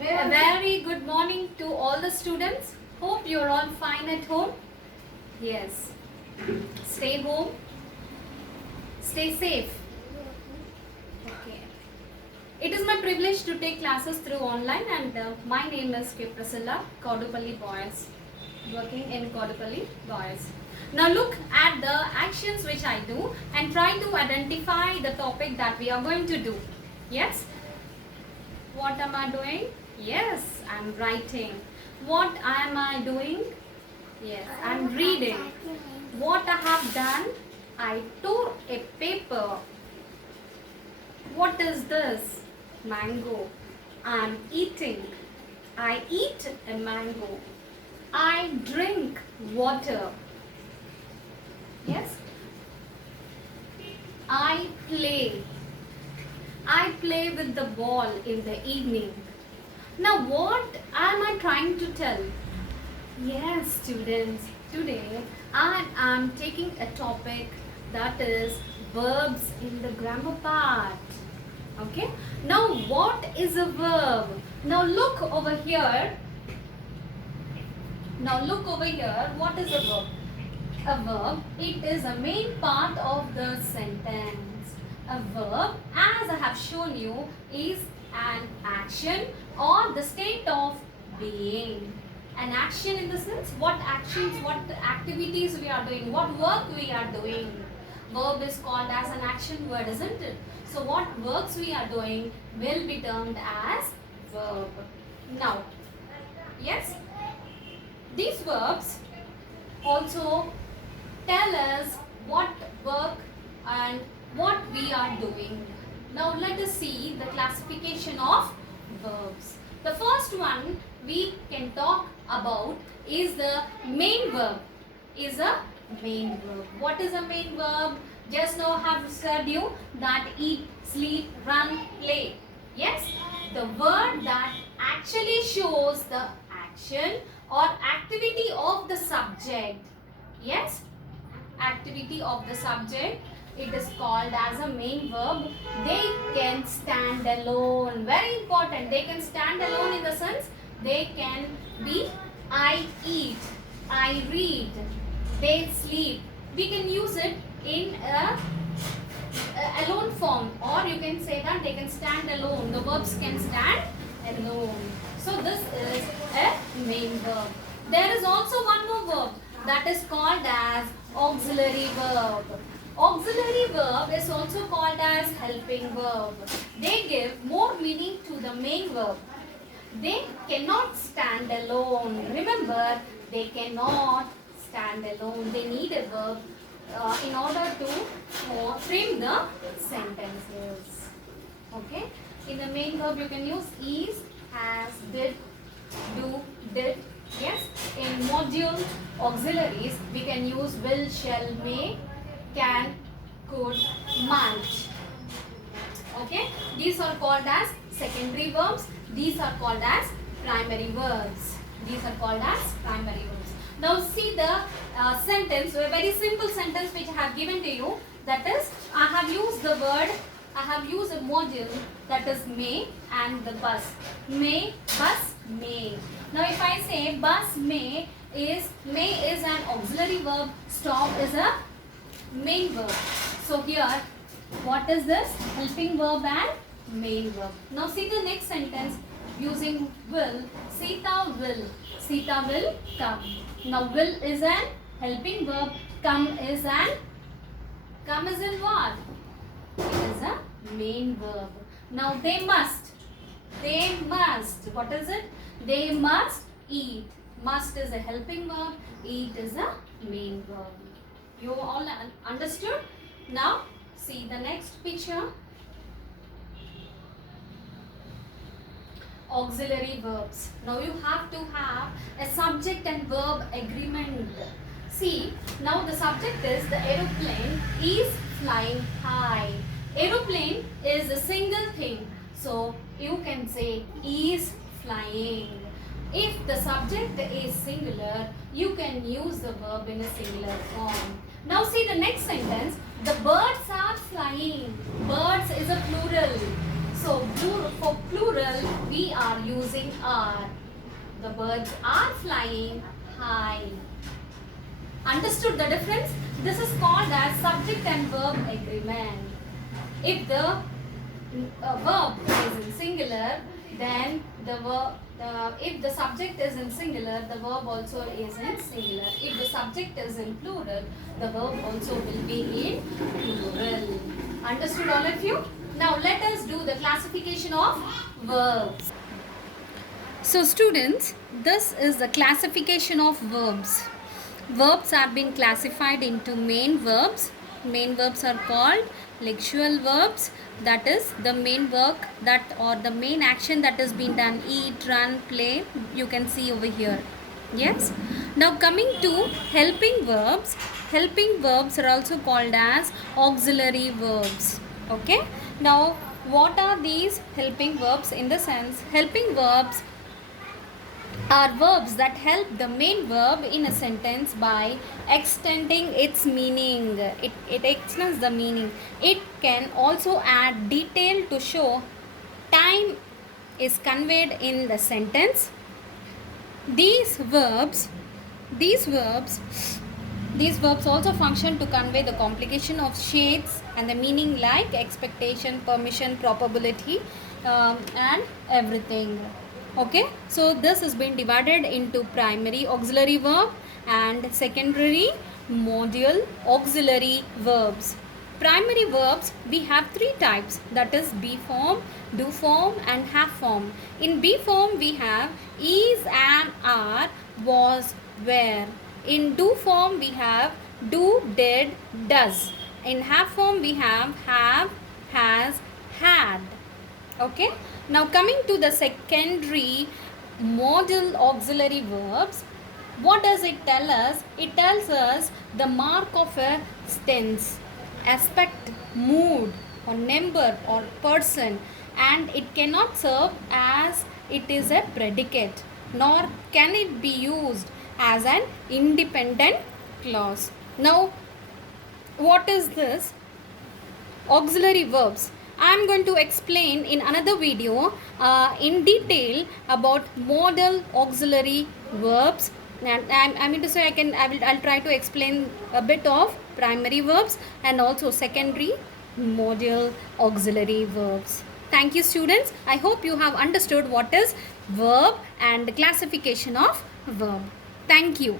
A very good morning to all the students. Hope you're all fine at home. Yes. Stay home. Stay safe. Okay. It is my privilege to take classes through online, and my name is K. Priscilla, Kodupalli Boys, working in Kodupalli Boys. Now look at the actions which I do and try to identify the topic that we are going to do. Yes? What am I doing? Yes, I'm writing. What am I doing? Yes, I'm reading. What I have done? I tore a paper. What is this? Mango. I'm eating. I eat a mango. I drink water. Yes? I play. I play with the ball in the evening. Now what am I trying to tell? Yes, students, today I am taking a topic that is verbs in the grammar part. Okay? Now what is a verb? Now look over here. What is a verb? A verb, it is a main part of the sentence. A verb, as I have shown you, is an action or the state of being. An action in the sense, what actions, what activities we are doing, what work we are doing. Verb is called as an action word, isn't it? So what works we are doing will be termed as verb. Now, yes, these verbs also tell us what work and what we are doing. Now let us see the classification of verbs. The first one we can talk about is the main verb. What is a main verb? Just now I have said you that eat, sleep, run, play. Yes, the word that actually shows the action or activity of the subject. Yes, activity of the subject, it is called as a main verb. They can stand alone. Very important. They can stand alone in the sense they can be I eat, I read, they sleep. We can use it in a alone form, or you can say that they can stand alone. The verbs can stand alone. So this is a main verb. There is also one more verb that is called as auxiliary verb. Auxiliary verb is also called as helping verb. They give more meaning to the main verb. They cannot stand alone. Remember, they cannot stand alone. They need a verb in order to frame the sentences. Okay? In the main verb, you can use is, has, did, do, did. Yes? In module auxiliaries, we can use will, shall, may, can, could, might. Okay? These are called as secondary verbs. These are called as primary verbs. Now see the sentence, a very simple sentence which I have given to you. That is, I have used a module that is may and the bus. May, bus, may. Now if I say bus may is an auxiliary verb, stop is a main verb. So here, what is this? Helping verb and main verb. Now see the next sentence using will. Sita will come. Now will is an helping verb. Come is in what? It is a main verb. Now they must. What is it? They must eat. Must is a helping verb. Eat is a main verb. You all understood? Now see the next picture. Auxiliary verbs. Now you have to have a subject and verb agreement. See, now the subject is the aeroplane is flying high. Aeroplane is a single thing. So you can say is flying. If the subject is singular, you can use the verb in a singular form. Now see the next sentence. The birds are flying. Birds is a plural. So for plural, we are using are. The birds are flying high. Understood the difference? This is called as subject and verb agreement. If the verb is in singular, then if the subject is in singular, the verb also is in singular. If the subject is in plural, the verb also will be in plural. Understood, all of you? Now let us do the classification of verbs. So students, this is the classification of verbs. Verbs are being classified into main verbs. Main verbs are called flexual verbs. That is the main work that or the main action that is being done. Eat, run, play. You can see over here. Yes. Now coming to helping verbs. Helping verbs are also called as auxiliary verbs. Okay. Now what are these helping verbs? In the sense, helping verbs are verbs that help the main verb in a sentence by extending its meaning. It extends the meaning. It can also add detail to show time is conveyed in the sentence. These verbs also function to convey the complication of shades and the meaning like expectation, permission, probability, and everything. Okay, so this has been divided into primary auxiliary verb and secondary modal auxiliary verbs. Primary verbs, we have three types, that is be form, do form and have form. In be form we have is, am, are, was, were. In do form we have do, did, does. In have form we have, has, had. Okay, now coming to the secondary modal auxiliary verbs, what does it tell us? It tells us the mark of a tense, aspect, mood or number or person, and it cannot serve as it is a predicate, nor can it be used as an independent clause. Now what is this? Auxiliary verbs. I am going to explain in another video in detail about modal auxiliary verbs, and I mean to say I'll try to explain a bit of primary verbs and also secondary modal auxiliary verbs. Thank you students. I hope you have understood what is verb and the classification of verb. Thank you.